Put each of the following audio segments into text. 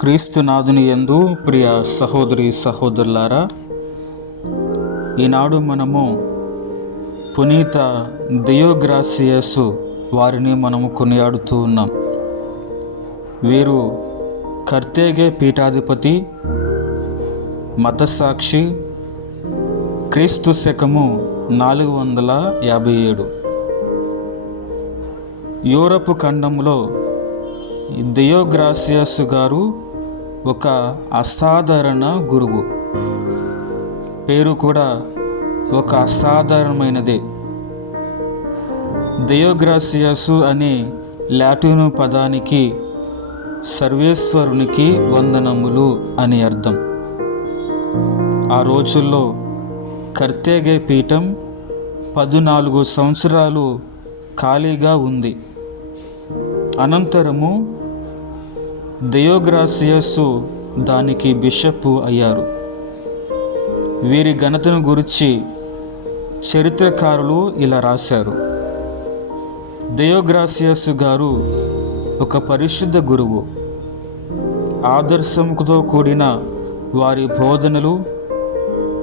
క్రీస్తునాథుని యందు ప్రియ సహోదరి సహోదరులారా, ఈనాడు మనము పునీత దియోగ్రాసియస్ వారిని మనము కొనియాడుతూ ఉన్నాం. వీరు కర్తేగే పీఠాధిపతి, మతసాక్షి, క్రీస్తు శకము 457. యూరప్ ఖండంలో దియోగ్రాసియస్ గారు ఒక అసాధారణ గురువు. పేరు కూడా ఒక అసాధారణమైనదే. దియోగ్రాసియస్ అనే లాటిన్ పదానికి సర్వేశ్వరునికి వందనములు అని అర్థం. ఆ రోజుల్లో కర్తేగే పీఠం 14 సంవత్సరాలు ఖాళీగా ఉంది. అనంతరము దియోగ్రాసియస్ దానికి బిషప్ అయ్యారు. వీరి ఘనతను గురించి చరిత్రకారులు ఇలా రాశారు: దియోగ్రాసియస్ గారు ఒక పరిశుద్ధ గురువు. ఆదర్శంతో కూడిన వారి బోధనలు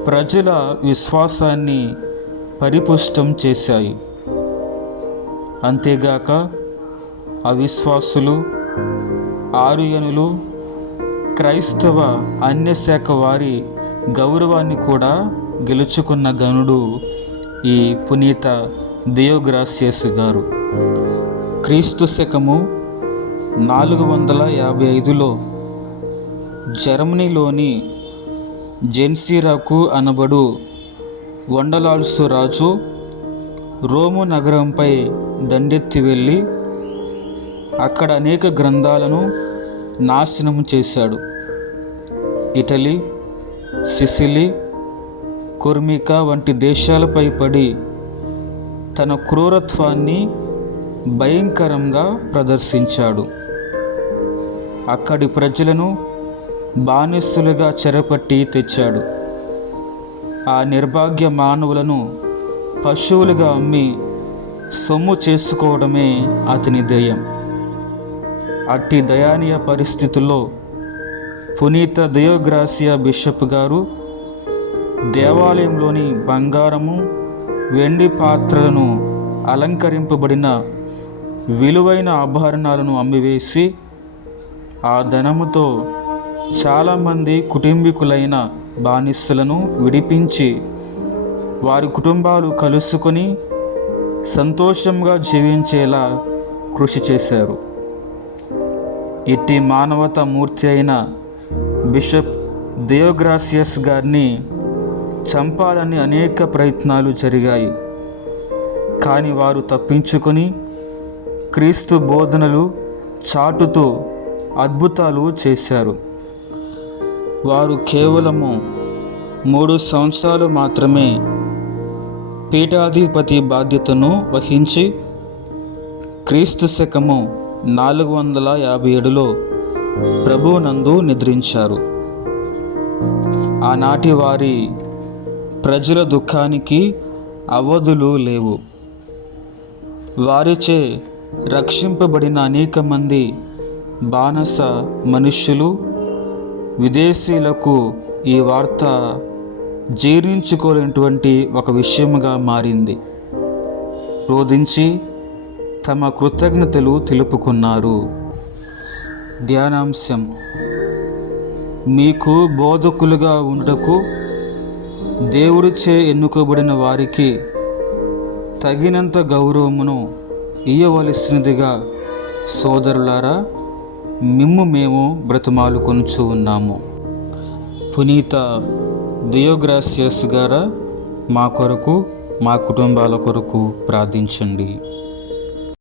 ప్రజల విశ్వాసాన్ని పరిపుష్టం చేశాయి. అంతేగాక అవిశ్వాసులు, ఆర్యనులు, క్రైస్తవ అన్యశాఖ వారి గౌరవాన్ని కూడా గెలుచుకున్న గనుడు ఈ పునీత దియోగ్రాసియస్ గారు. క్రీస్తు శకము 455లో జర్మనీలోని జెన్సిరాకు అనబడు వండలాల్సు రాజు రోము నగరంపై దండెత్తి వెళ్ళి అక్కడ అనేక గ్రంథాలను నాశనం చేశాడు. ఇటలీ, సిసిలీ, కొర్మికా వంటి దేశాలపై పడి తన క్రూరత్వాన్ని భయంకరంగా ప్రదర్శించాడు. అక్కడి ప్రజలను బానిసలుగా చెరపట్టి తెచ్చాడు. ఆ నిర్భాగ్య మానవులను పశువులుగా అమ్మి సొమ్ము చేసుకోవడమే అతని ధ్యేయం. అట్టి దయానీయ పరిస్థితుల్లో పునీత దియోగ్రాసియా బిషప్ గారు దేవాలయంలోని బంగారము, వెండి పాత్రలను, అలంకరింపబడిన విలువైన ఆభరణాలను అమ్మివేసి ఆ ధనముతో చాలామంది కుటుంబీకులైన బానిసలను విడిపించి వారి కుటుంబాలు కలుసుకొని సంతోషంగా జీవించేలా కృషి చేశారు. ఇట్టి మానవతా మూర్తి అయిన బిషప్ దియోగ్రాసియస్ గారిని చంపాలని అనేక ప్రయత్నాలు జరిగాయి. కానీ వారు తప్పించుకొని క్రీస్తు బోధనలు చాటుతూ అద్భుతాలు చేశారు. వారు కేవలము 3 సంవత్సరాలు మాత్రమే పీఠాధిపతి బాధ్యతను వహించి క్రీస్తు శకము 457లో ప్రభువునందు నిద్రించారు. ఆనాటి వారి ప్రజల దుఃఖానికి అవధులు లేవు. వారిచే రక్షింపబడిన అనేక మంది బానిస మనుష్యులు, విదేశీయులకు ఈ వార్త జీర్ణించుకోలేనటువంటి ఒక విషయముగా మారింది. రోధించి తమ కృతజ్ఞతలు తెలుపుకున్నారు. ధ్యానాంశం: మీకు బోధకులుగా ఉండుటకు దేవుడిచే ఎన్నుకోబడిన వారికి తగినంత గౌరవమును ఇయ్యవలసినదిగా సోదరులారా మేము బ్రతిమాలుకొనుచు ఉన్నాము. పునీత దియోగ్రాసియస్ గారా, మా కొరకు, మా కుటుంబాల కొరకు ప్రార్థించండి.